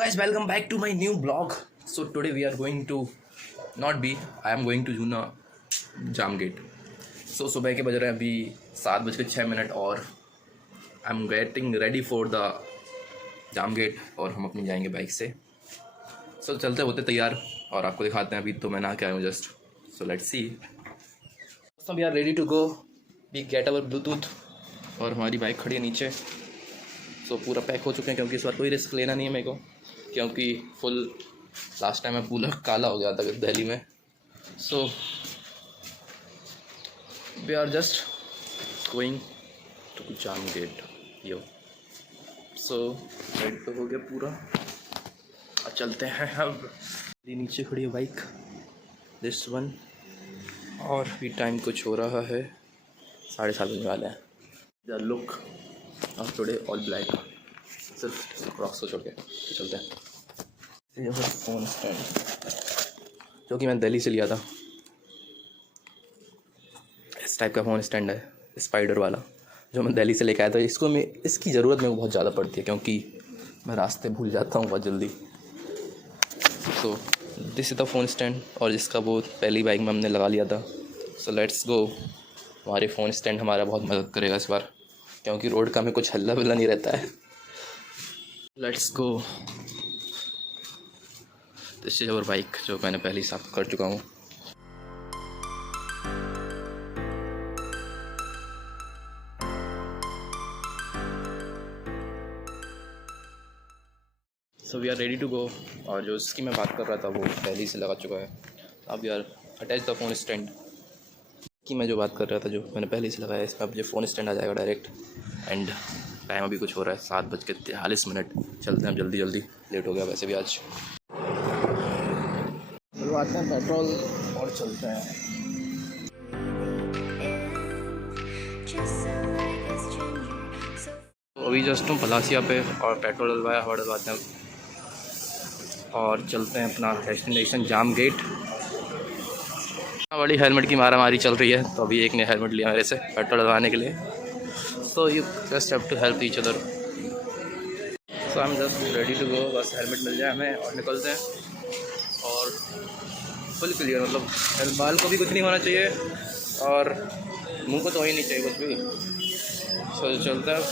guys, welcome back to my new blog. So today we are going to I am going to Juna Jam gate. So सुबह के बज रहे हैं अभी 7:06 और I am getting ready for the Jam gate और हम अपनी जाएंगे बाइक से. सो चलते होते तैयार और आपको दिखाते हैं. अभी तो मैं नहा के आया हूँ just. So let's see. So we are ready to go. We get our Bluetooth और हमारी बाइक खड़ी है नीचे. सो पूरा पैक हो चुके हैं क्योंकि इस बार कोई रिस्क लेना नहीं है मेरे को, क्योंकि फुल लास्ट टाइम मैं पूरा काला हो गया था दिल्ली में. So we are just going to Jam gate yo. So ready तो हो गया पूरा. अब चलते हैं. अब नीचे खड़ी है बाइक, दिस वन. और भी टाइम कुछ हो रहा है, 7:30 बजने वाले हैं. The look of today all black, सिर्फ क्रॉक्स को छोड़ के. चलते हैं. ये है फ़ोन स्टैंड जो कि मैंने दिल्ली से लिया था. इस टाइप का फ़ोन स्टैंड है, स्पाइडर वाला, जो मैं दिल्ली से लेकर आया था. इसकी ज़रूरत मेरे को बहुत ज़्यादा पड़ती है क्योंकि मैं रास्ते भूल जाता हूँ बहुत जल्दी. So this is the phone stand. और जिसका वो पहली बाइक में हमने लगा लिया था. So let's go. हमारे फ़ोन स्टैंड हमारा बहुत मदद करेगा इस बार, क्योंकि रोड का में कुछ हल्ला वल्ला नहीं रहता है. Let's go. This is our bike जो मैंने पहले ही साफ कर चुका हूँ. So we are ready to go. और जो इसकी मैं बात कर रहा था वो पहले ही से लगा चुका है. अब we are attach the phone stand की मैं जो बात कर रहा था, जो मैंने पहले ही से लगाया, इसमें अब जो फ़ोन स्टैंड आ जाएगा डायरेक्ट. एंड टाइम अभी कुछ हो रहा है 7:43. चलते हैं जल्दी जल्दी, लेट हो गया वैसे भी आज. आते हैं पेट्रोल और चलते हैं. तो अभी जस्ट हूँ पलासिया पे और पेट्रोल डलवाया, हवा डलवाते हैं और चलते हैं अपना डेस्टिनेशन जाम गेट. बड़ी हेलमेट की मारामारी चल रही है, तो अभी एक ने हेलमेट लिया मेरे से पेट्रोल डलवाने के लिए. So you just have to help each other. So I am just ready to go. बस हेलमेट मिल जाए हमें और निकलते हैं. और फुल क्लियर, मतलब बाल को भी कुछ नहीं होना चाहिए और मुंह को तो ही नहीं चाहिए कुछ भी. सो चलता है.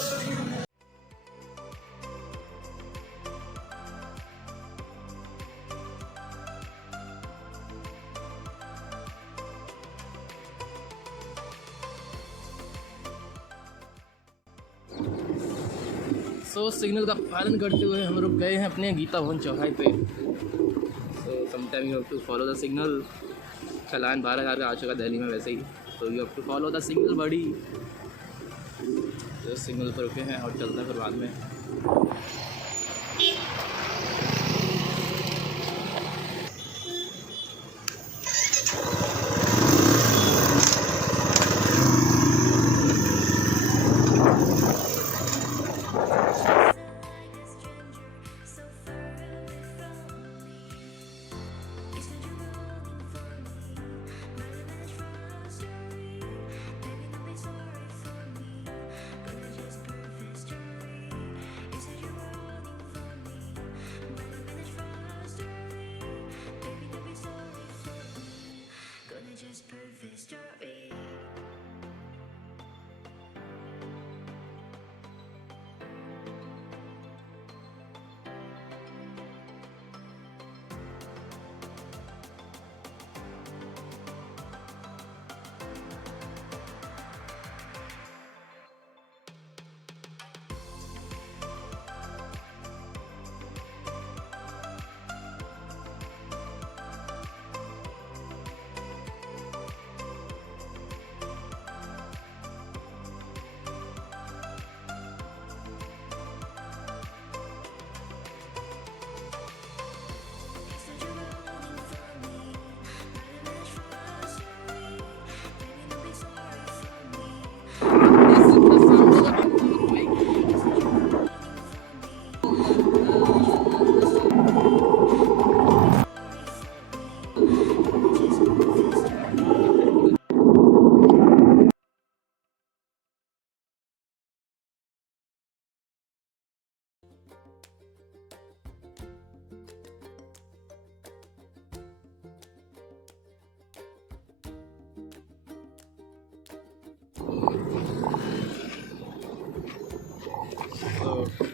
सो सिग्नल का पालन करते हुए हम रुक गए हैं अपने गीता भवन चौराहे पे. So sometime you have to follow the signal. चालान 12,000 का आ चुका दिल्ली में वैसे ही. तो you have to follow the signal बड़ी. तो सिग्नल पर रुके हैं और चलते हैं फिर बाद में.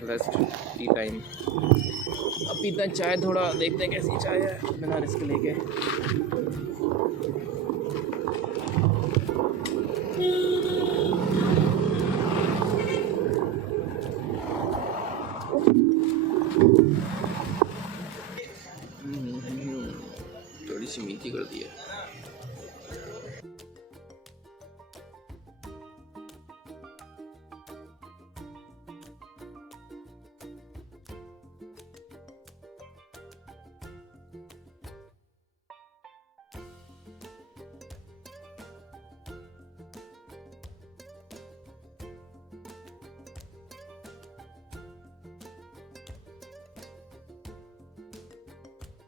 Rest T time. अब पीते हैं चाय, थोड़ा देखते हैं कैसी चाय है बिना रिस्क लेके। थोड़ी सी मीठी कर दी है।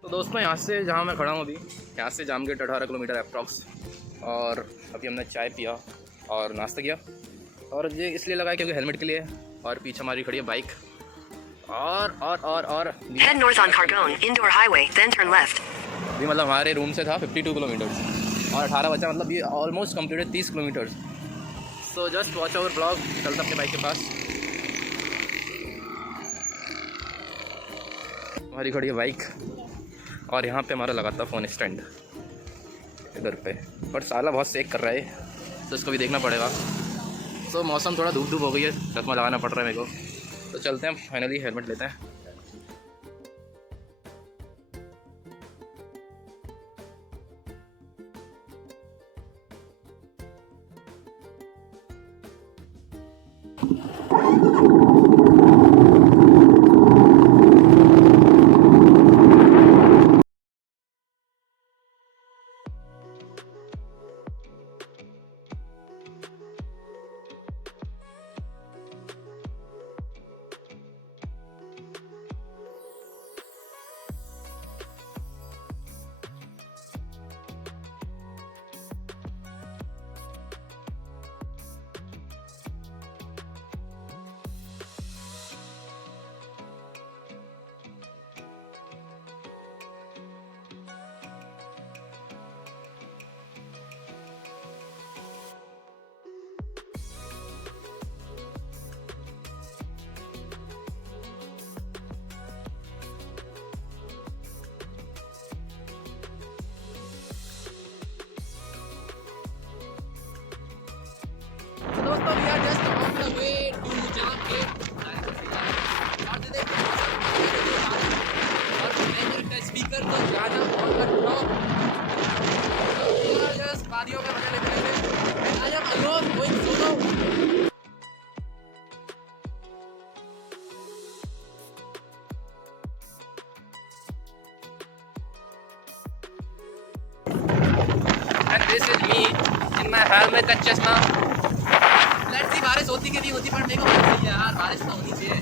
तो दोस्तों यहाँ से जहाँ मैं खड़ा हूँ अभी, यहाँ से जामगेट 18 किलोमीटर अप्रॉक्स। और अभी हमने चाय पिया और नाश्ता किया, और ये इसलिए लगाया क्योंकि हेलमेट के लिए। और पीछे हमारी खड़ी है बाइक। और Head north on Cargone Indoor Highway, then turn left. अभी मतलब हमारे रूम से था 52 किलोमीटर्स और 18 बचा, मतलब ये almost completed 30 kilometres. So just watch over blog. चलता अपने बाइक के पास। हमारी खड़ी है बाइक और यहाँ पे हमारा लगाता फ़ोन स्टैंड इधर पे, बट साला बहुत सेक कर रहा है तो इसको भी देखना पड़ेगा। सो मौसम थोड़ा धूप हो गई है, चश्मा लगाना पड़ रहा है मेरे को। तो चलते हैं, फाइनली हेलमेट लेते हैं। दोस्तों we are just on the way to Jamgate और मैं स्पीकर तो ज़्यादा ऑन कर रहा हूँ। जस्ट वादियों में मजा लेते लेते आज हम alone going solo. And this is me in my helmet and chestnut. बारिश होती कि नहीं होती, पर मेरे को पता है यार बारिश तो होनी चाहिए।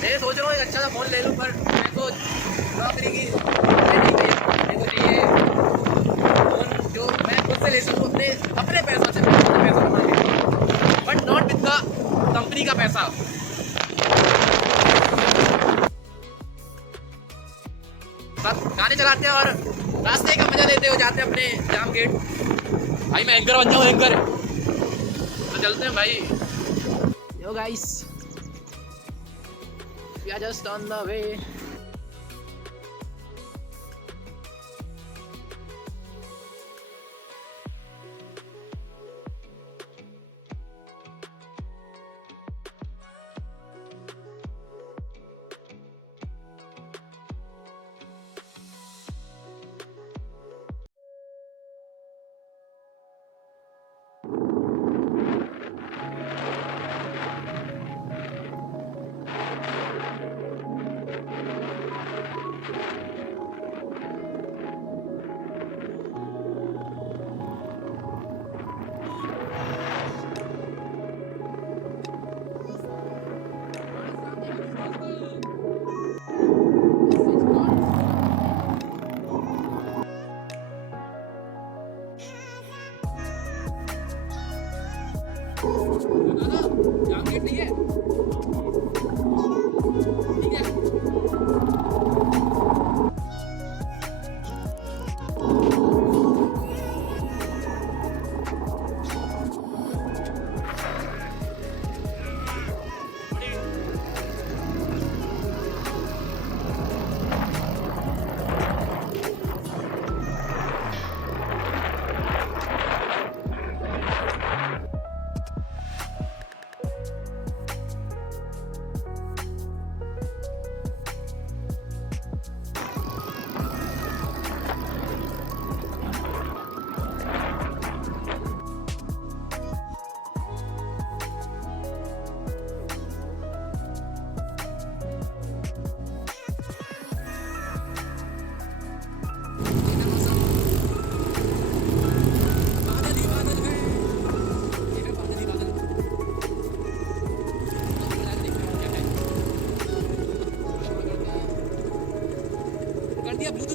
मैं सोच रहा हूँ एक अच्छा सा फोन ले लूँ, पर मेरे को नौकरी की नहीं चाहिए। मेरे को चाहिए फोन जो मैं खुद से ले सकूँ अपने पैसों से, पैसा कमा के, but not with the company का पैसा। बस गाने चलाते हैं और रास्ते का मजा लेते हो जाते हैं अपने जामगेट। भाई मैं एंकर बन जाऊँ, एंकर। तो चलते हैं भाई। Yo guys, we are just on the way.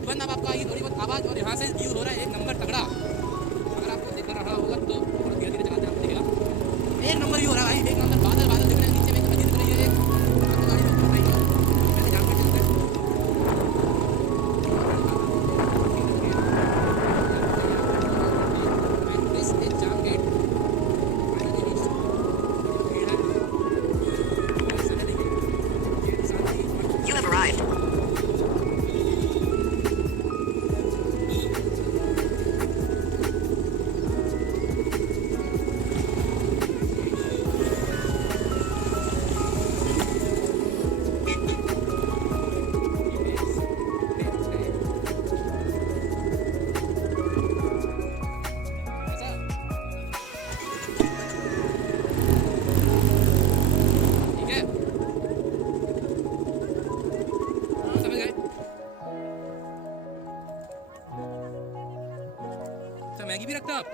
बंद अब आपको आएगी थोड़ी बहुत आवाज़, और यहाँ से व्यू हो रहा है एक नंबर तगड़ा। अगर आपको दिख रहा होगा तो थोड़ा धीरे धीरे चलाते हैं, आपको दिखेगा। एक नंबर व्यू हो रहा है भाई, एक नंबर। बादल बादल दिख रहे हैं नीचे में, तो दिख रही है एक गाड़ी में ऊपर भाई। पहले जाम गेट चलते हैं। This is Jam gate. You have arrived. ठीक है, समझ गए? अच्छा, मैगी भी रखता आप?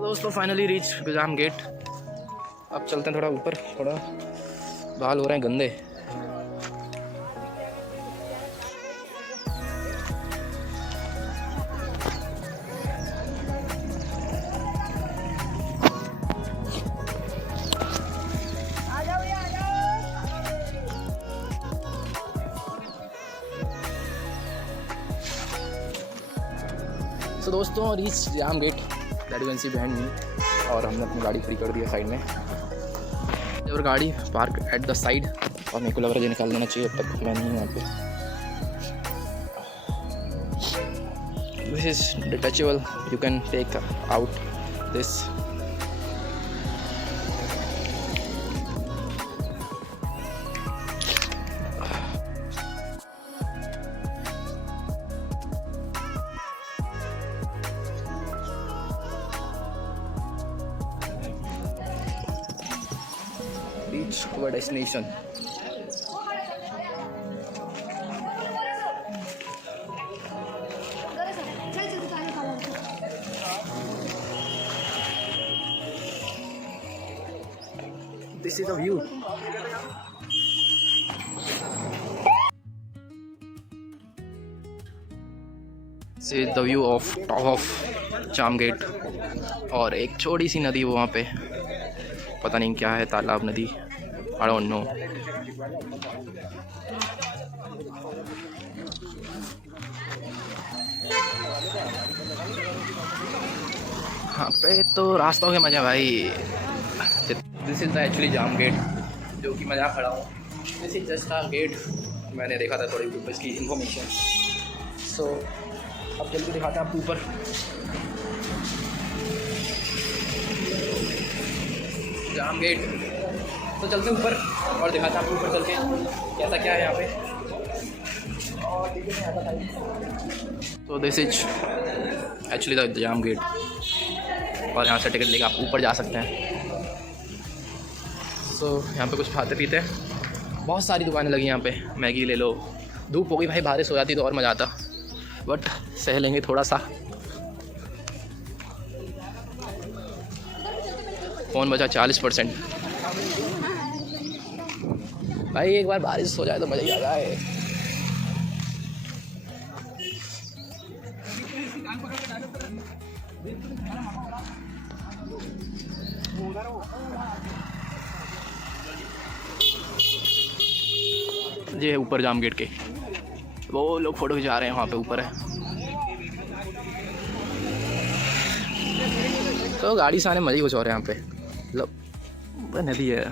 दोस्तों फाइनली रीच जाम गेट। अब चलते हैं थोड़ा ऊपर, थोड़ा बाल हो रहे हैं गंदे। तो दोस्तों reach Jam gate, that you can see behind me. और हमने अपनी गाड़ी खड़ी कर दी है साइड में, और गाड़ी पार्क एट द साइड। और मेरे को लग रहा है ये निकाल देना चाहिए, अब तक मैं नहीं हूँ यहाँ पे। This is detachable, you can take out this. Reach our destination. This is the view. This is the view of top of Jam gate. और एक छोटी सी नदी वो वहाँ पे, पता नहीं क्या है, तालाब, नदी, आई डोंट नो। हाँ पे तो रास्तों के मजा भाई। This is the actually Jam gate, जो कि मैं जहाँ खड़ा हूँ। This is just a gate, मैंने देखा था थोड़ी ऊपर इसकी इन्फॉर्मेशन। सो अब जल्दी दिखाते हैं आपको ऊपर। जाम गेट, तो चलते हैं ऊपर और दिखाते हैं आपको ऊपर चल के कैसा क्या है यहाँ पे। तो this is actually the Jam gate, और यहाँ से टिकट लेके आप ऊपर जा सकते हैं। सो यहाँ पे कुछ खाते पीते हैं, बहुत सारी दुकानें लगी यहाँ पे। मैगी ले लो, धूप हो गई भाई, बारिश हो जाती तो और मज़ा आता, बट सह लेंगे थोड़ा सा। फ़ोन बचा 40%। भाई एक बार बारिश हो जाए तो मज़ा ही आ जाए। ये है ऊपर जाम गेट के, वो लोग फ़ोटो खिंचा रहे हैं, वहाँ पे ऊपर है। तो गाड़ी से आने मज़े ही कुछ और है यहाँ पे, मतलब नदी है।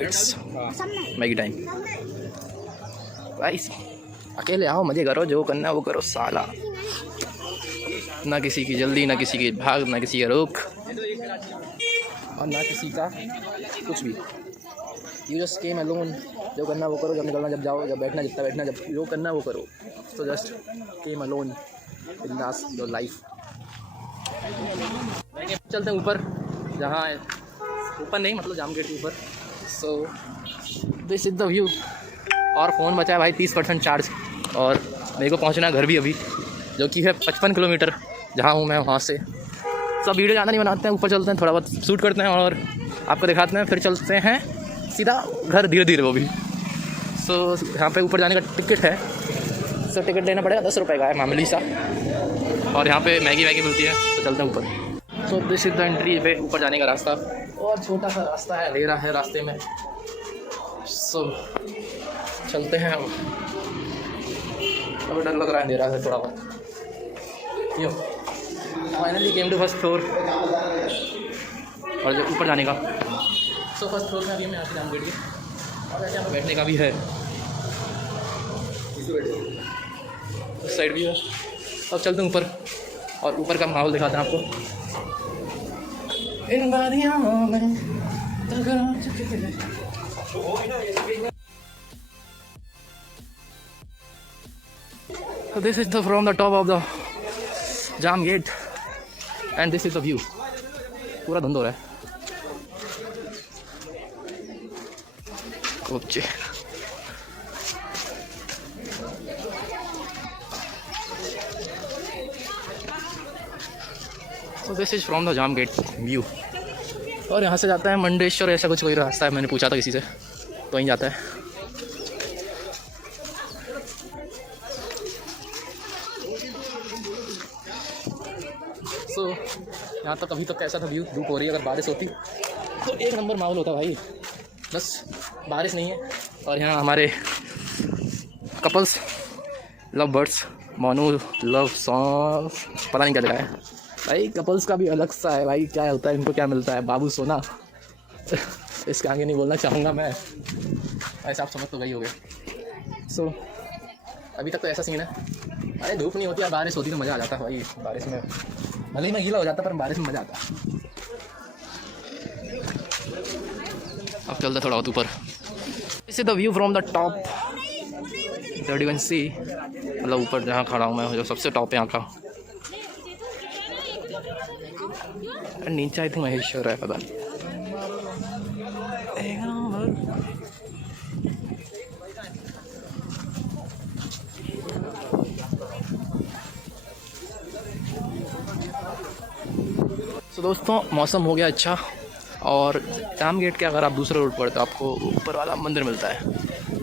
इट्स मैगी टाइम भाई। अकेले आओ, मज़े करो, जो करना है वो करो साला। ना किसी की जल्दी, ना किसी की भाग, ना किसी का रुख, और ना किसी का कुछ भी। यू जस्ट केम अलोन, जो करना वो करो, जब निकलना जब जाओ, जब बैठना जितना बैठना, जब जो करना वो करो। तो जस्ट केम अलोन, बिंदास योर लाइफ। चलते हैं ऊपर, जहाँ ऊपर नहीं मतलब जाम गेट के ऊपर। So this is the view. और फ़ोन बचा है भाई 30% चार्ज, और मेरे को पहुंचना है घर भी अभी, जो कि है 55 किलोमीटर जहाँ हूँ मैं वहाँ से। सब वीडियो ज़्यादा नहीं बनाते हैं, ऊपर चलते हैं, थोड़ा बहुत शूट करते हैं और आपको दिखाते हैं, फिर चलते हैं सीधा घर धीरे धीरे वो भी। सो यहाँ पे ऊपर जाने का टिकट है, सो टिकट लेना पड़ेगा, 10 रुपये का है मामूली सा, और यहाँ पे मैगी वैगी मिलती है, तो चलते हैं ऊपर। So this is the entry पे ऊपर जाने का रास्ता, और छोटा सा रास्ता है, अंधेरा है रास्ते में। सो चलते हैं अब डर लग रहा है अंधेरा से थोड़ा बहुत। Yo finally came to first floor, और जो ऊपर जाने का। सो फर्स्ट फ्लोर में अभी मैं आके जाम गेट के, और वैसे यहाँ पर बैठने का भी है, उस साइड भी है। अब चलते हैं ऊपर, और ऊपर का माहौल दिखाते हैं आपको। इन बारियों में so this is the from the top of the Jam Gate and this is the view. पूरा धुंध हो रहा है। Okay so this is from the Jam Gate view, और यहाँ से जाता है मंडेश्वर, ऐसा कुछ कोई रास्ता है, मैंने पूछा था किसी से, तो वहीं जाता है। सो यहाँ तक अभी तक कैसा था व्यू, धूप हो रही है, अगर बारिश होती तो एक नंबर माहौल होता भाई, बस बारिश नहीं है। और यहाँ हमारे couples love birds, Monu love song, पता नहीं क्या लिखा है भाई, कपल्स का भी अलग सा है भाई, क्या होता है इनको, क्या मिलता है, बाबू सोना इसके आगे नहीं बोलना चाहूँगा मैं, ऐसा आप समझ तो गई हो गए। सो अभी तक तो ऐसा सीन है। अरे धूप नहीं होती यार, बारिश होती तो मज़ा आ जाता है भाई, बारिश में भले ही मैं गीला हो जाता, पर बारिश में मज़ा आता। अब चलते थोड़ा बहुत ऊपर। This is the view from the top that you can सी, मतलब ऊपर जहाँ खड़ा हूँ मैं, जो सबसे टॉप है यहाँ का। नीचे आई थिंक महेश्वर है, पता नहीं। तो दोस्तों मौसम हो गया अच्छा, और जाम गेट के अगर आप दूसरे रोड पर तो आपको ऊपर वाला मंदिर मिलता है,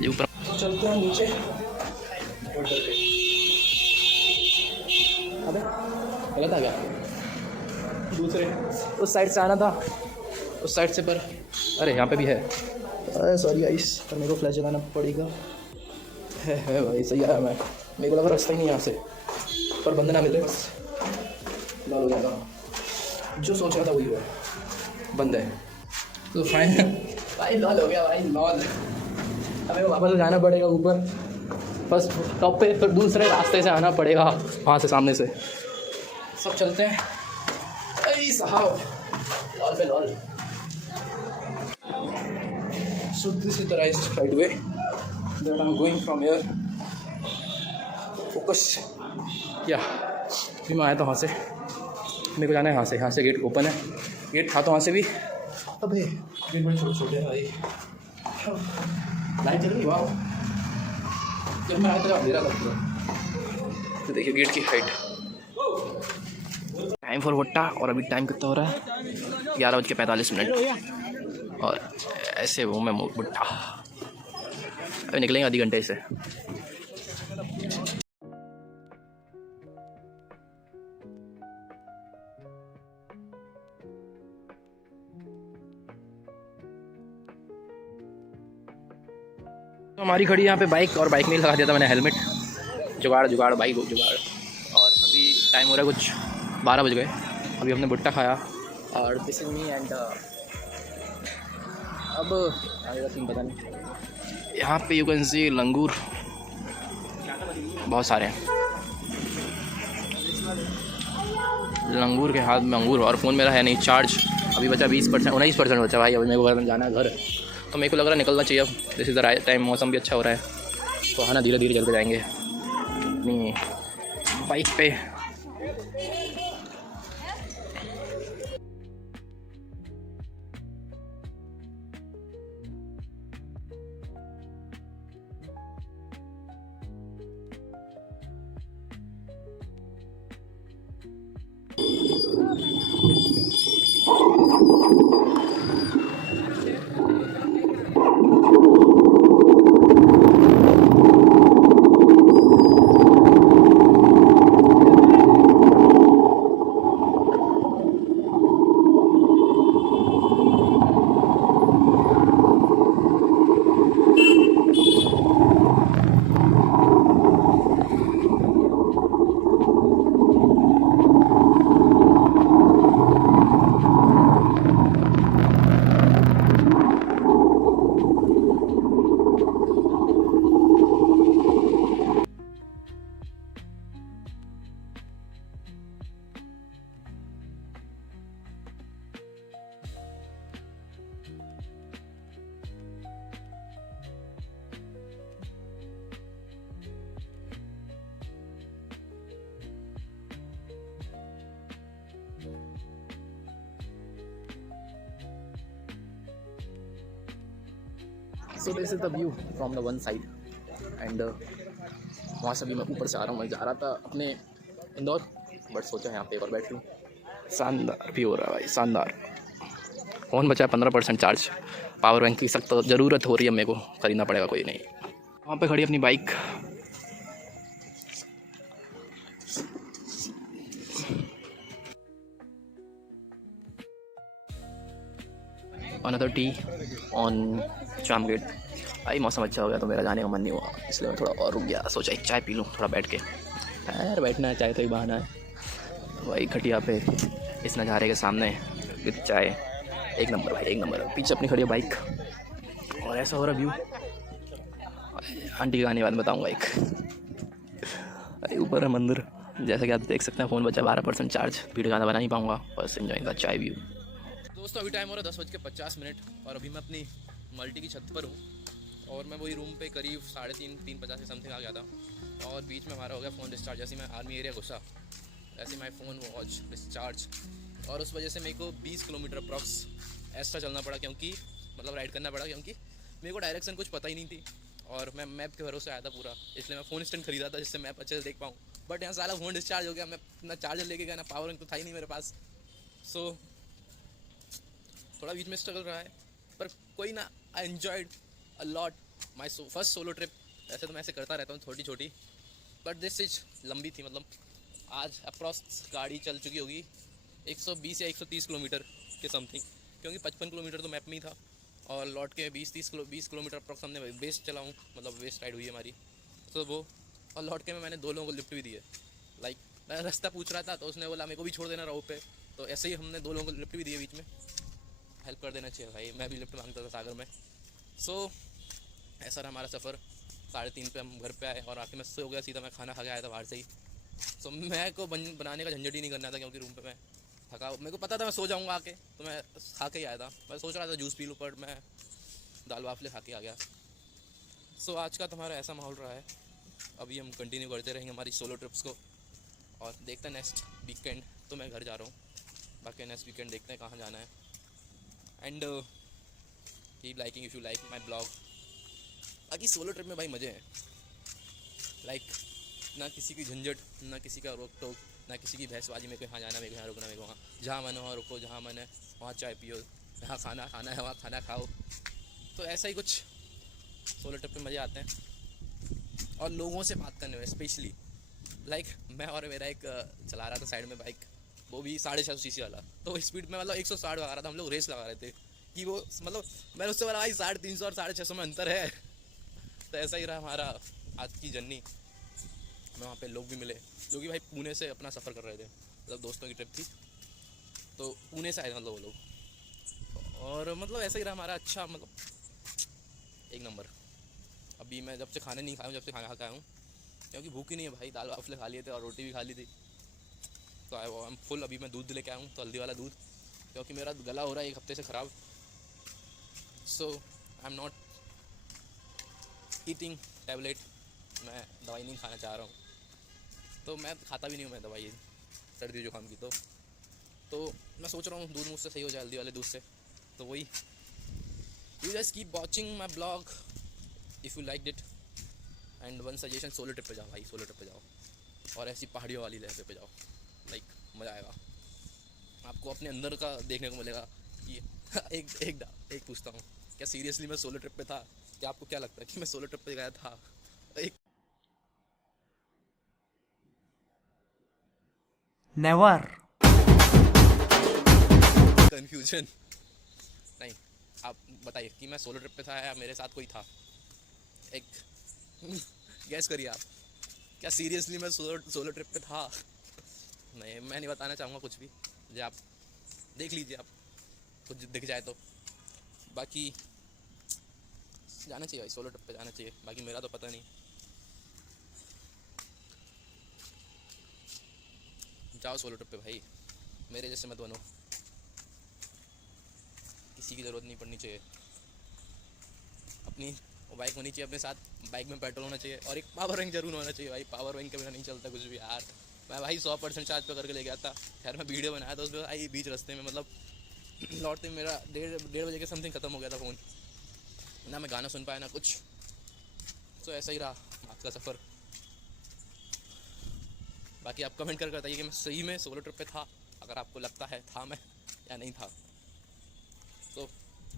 ये ऊपर। चलते हैं नीचे, अबे गलत आ गया, दूसरे उस साइड से आना था, उस साइड से, पर अरे यहाँ पे भी है, अरे सॉरी गाइस, पर मेरे को फ्लैश जलाना पड़ेगा। है भाई, सही आया मैं, मेरे को लगा रास्ता ही नहीं यहाँ से, पर बंद ना मिले बस लाल हो जाएगा, जो सोच रहा था वही हुआ, बंद है। तो फाइनल भाई लॉल हो गया भाई, लॉल। हमें वापस जाना पड़ेगा ऊपर, बस टॉप पे, फिर दूसरे रास्ते से आना पड़ेगा वहाँ से, सामने से। सब चलते हैं अरे साहब, लॉल पे lol. So this is the right way that I am going from here. Focus क्या, फिर मैं आया था वहाँ से, मेरे को जाना है यहाँ से गेट ओपन है, गेट था तो वहाँ से भी। अबे गेट बड़े छोटे छोटे हैं भाई, लाइन चल रही, वाह। जब मैं आया था अंधेरा लगता, तो देखिए गेट की हाइट। टाइम फॉर भुट्टा, और अभी टाइम कितना हो रहा है, 11:45, और ऐसे वो मैं भुट्टा अभी निकलेंगे आधी घंटे से। तो हमारी खड़ी यहाँ पे बाइक, और बाइक में ही लगा दिया था मैंने हेलमेट, जुगाड़ बाइक जुगाड़। और अभी टाइम हो रहा है कुछ 12 बज गए, अभी हमने भुट्टा खाया, और दिस इज मी एंड अब आगे का सीन पता नहीं। यहाँ पे यू कैन सी लंगूर बहुत सारे हैं, लंगूर के हाथ में अंगूर, और फ़ोन मेरा है नहीं चार्ज, अभी बचा 20%, 19% बचा भाई, अभी मेरे को जाना है घर, तो मेरे को लग रहा है निकलना चाहिए अब। This is the right time, मौसम भी अच्छा हो रहा है, तो हाँ धीरे धीरे चल के जाएंगे अपनी बाइक पे। So this is the view from the one side and वहाँ से भी मैं ऊपर से आ रहा हूँ। मैं जा रहा था अपने इंदौर, बट सोचा यहाँ पे और बैठ लूँ। शानदार व्यू हो रहा है भाई, शानदार। फ़ोन बचा 15% चार्ज, पावर बैंक की सख्त ज़रूरत हो रही है, मेरे को ख़रीदना पड़ेगा, कोई नहीं। वहाँ पे खड़ी अपनी bike. Another T on Jamgate. भाई मौसम अच्छा हो गया तो मेरा जाने का मन नहीं हुआ, इसलिए मैं थोड़ा और रुक गया। सोचा एक चाय पी लूँ थोड़ा बैठ के। यार बैठना है, चाय तो ही बहाना है। भाई खटिया पे इस नज़ारे के सामने विद चाय, एक नंबर भाई, एक नंबर। पीछे अपनी खड़ी है बाइक और ऐसा हो रहा व्यू। आंटी की कहानी बाद में बताऊँगा एक। अरे ऊपर है मंदिर, जैसा कि आप देख सकते हैं। फ़ोन बचा 12% चार्ज, वीडियो ज़्यादा बना नहीं पाऊँगा, बस एंजॉय द चाय व्यू। दोस्तों अभी टाइम हो रहा है 10:50 और अभी मैं अपनी मल्टी की छत पर हूँ और मैं वही रूम पे करीब 3:50 से समथिंग आ गया था और बीच में हमारा हो गया फ़ोन डिस्चार्ज। जैसे मैं आर्मी एरिया घुसा ऐसे माई फ़ोन वॉच डिस्चार्ज और उस वजह से मेरे को 20 किलोमीटर अप्रॉक्स एक्स्ट्रा चलना पड़ा, क्योंकि मतलब राइड करना पड़ा, क्योंकि मेरे को डायरेक्शन कुछ पता ही नहीं थी और मैं मैप के भरोसे आया था पूरा। इसलिए मैं फ़ोन स्टैंड खरीदा था जिससे मैप अच्छे से देख पाऊँ, बट यहाँ सारा फ़ोन डिस्चार्ज हो गया। मैं ना चार्जर लेके गया, ना पावर बैंक तो था ही नहीं मेरे पास। सो थोड़ा बीच में स्ट्रगल रहा है, पर कोई ना। I enjoyed a lot my first solo trip. ऐसे तो मैं ऐसे करता रहता हूँ छोटी छोटी, बट दिस इज लंबी थी। मतलब आज अप्रॉक्स गाड़ी चल चुकी होगी 120 या 130 किलोमीटर के समथिंग, क्योंकि 55 किलोमीटर तो मैप में ही था और लौट के 20 किलोमीटर अप्रॉक्स हमने वेस्ट चला हूँ, मतलब वेस्ट राइड हुई है हमारी। तो वो और लौट के मैंने 2 लोगों को लिफ्ट भी दी है। लाइक मैं रास्ता पूछ रहा था तो उसने बोला मेरे को भी छोड़ देना रोड पे, तो ऐसे ही हमने 2 लोगों को लिफ्ट भी दी है बीच में। हेल्प कर देना चाहिए भाई, मैं भी लिफ्ट मांगता था सागर में। सो ऐसा रहा हमारा सफ़र। 3:30 पे हम घर पे आए और आके मैं सो गया सीधा। मैं खाना खा के आया था बाहर से ही। सो मैं को बनाने का झंझट ही नहीं करना था, क्योंकि रूम पे मैं थका, मेरे को पता था मैं सो जाऊंगा आके, तो मैं खा के ही आया था। मैं सोच रहा था जूस पी लूँ, पर मैं दाल बाफले खा के आ गया। सो आज का तुम्हारा ऐसा माहौल रहा है। अभी हम कंटिन्यू करते रहेंगे हमारी सोलो ट्रिप्स को और देखते हैं नेक्स्ट वीकेंड। तो मैं घर जा रहा हूँ, बाकी नेक्स्ट वीकेंड देखते हैं कहाँ जाना है। And keep liking if you like my blog. बाकी सोलो ट्रिप में भाई मज़े हैं। लाइक ना किसी की झंझट, ना किसी का रोक टोक, ना किसी की भैंसबाजी में, यहाँ जाना, मेरे को यहाँ रुकना, मेरे को वहाँ, जहाँ मन वहाँ रुको, जहाँ मन है वहाँ चाय पियो, जहाँ खाना खाना है वहाँ खाना खाओ। तो ऐसा ही कुछ सोलो ट्रिप पे मज़े आते हैं और लोगों से बात करने में स्पेशली। लाइक मैं और मेरा एक चला रहा था साइड में बाइक, वो भी 650 सीसी वाला, तो स्पीड में मतलब 160 लगा रहा था। हम लोग रेस लगा रहे थे कि वो मतलब मैंने उससे बोला भाई 350 और 650 में अंतर है। तो ऐसा ही रहा हमारा आज की जर्नी। मैं वहाँ पे लोग भी मिले जो कि भाई पुणे से अपना सफ़र कर रहे थे, मतलब दोस्तों की ट्रिप थी, तो पुणे से आए थे मतलब वो लोग। और मतलब ऐसा ही रहा हमारा अच्छा, मतलब एक नंबर। अभी मैं जब से खाने नहीं खाया हूँ, जब से खाना खा के आया हूँ, क्योंकि भूख ही नहीं है भाई। दाल वाफले खा लिए थे और रोटी भी खा ली थी, तो आई एम फुल। अभी मैं दूध लेके आया हूँ, तो हल्दी वाला दूध, क्योंकि मेरा गला हो रहा है 1 हफ्ते से ख़राब। So I am not eating tablet, मैं दवाई नहीं खाना चाह रहा हूँ, तो मैं खाता भी नहीं हूँ मैं दवाई सर्दी जुकाम की। तो मैं सोच रहा हूँ दूध मुझसे सही हो जाए हल्दी वाले दूध से। तो वही, you just keep watching my blog if you like it. And one suggestion, solo trip पे जाओ भाई, सोलो ट्रिप पे जाओ और ऐसी पहाड़ियों वाली लहर पे जाओ। लाइक मज़ा आएगा आपको, अपने अंदर का देखने को मिलेगा कि एक पूछता हूँ, क्या सीरियसली मैं सोलो ट्रिप पे था? क्या आपको क्या लगता है कि मैं सोलो ट्रिप पे गया था? एक नेवर। कन्फ्यूजन नहीं, आप बताइए कि मैं सोलो ट्रिप पे था या मेरे साथ कोई था? एक गैस करिए आप, क्या सीरियसली मैं सोलो ट्रिप पे था? नहीं, मैं नहीं बताना चाहूँगा कुछ भी, जो आप देख लीजिए, आप कुछ दिख जाए तो। बाकी जाना चाहिए भाई, सोलो ट्रिप पे जाना चाहिए, बाकी मेरा तो पता नहीं। जाओ सोलो ट्रिप पे भाई, मेरे जैसे मत बनो, किसी की ज़रूरत नहीं पड़नी चाहिए। अपनी बाइक होनी चाहिए अपने साथ, बाइक में पेट्रोल होना चाहिए और एक पावर बैंक जरूर होना चाहिए भाई। पावर बैंक के बिना नहीं चलता कुछ भी यार। मैं भाई 100% चार्ज पे करके ले गया था। खैर मैं वीडियो बनाया था उसमें भाई, बीच रास्ते में मतलब लौटते मेरा 1:30 बजे के समथिंग ख़त्म हो गया था फ़ोन। ना मैं गाना सुन पाया ना कुछ। तो ऐसा ही रहा आज का सफ़र। बाकी आप कमेंट करके बताइए कि मैं सही में सोलो ट्रिप पे था, अगर आपको लगता है था मैं या नहीं था। तो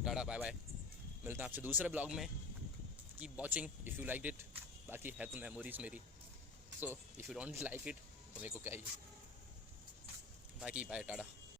टाटा बाय बाय, मिलते हैं आपसे दूसरे ब्लॉग में। Keep watching if you like it. बाकी है तो मेमोरीज मेरी, so if you don't like it तो मेरे को क्या ही। बाकी बाय टाटा।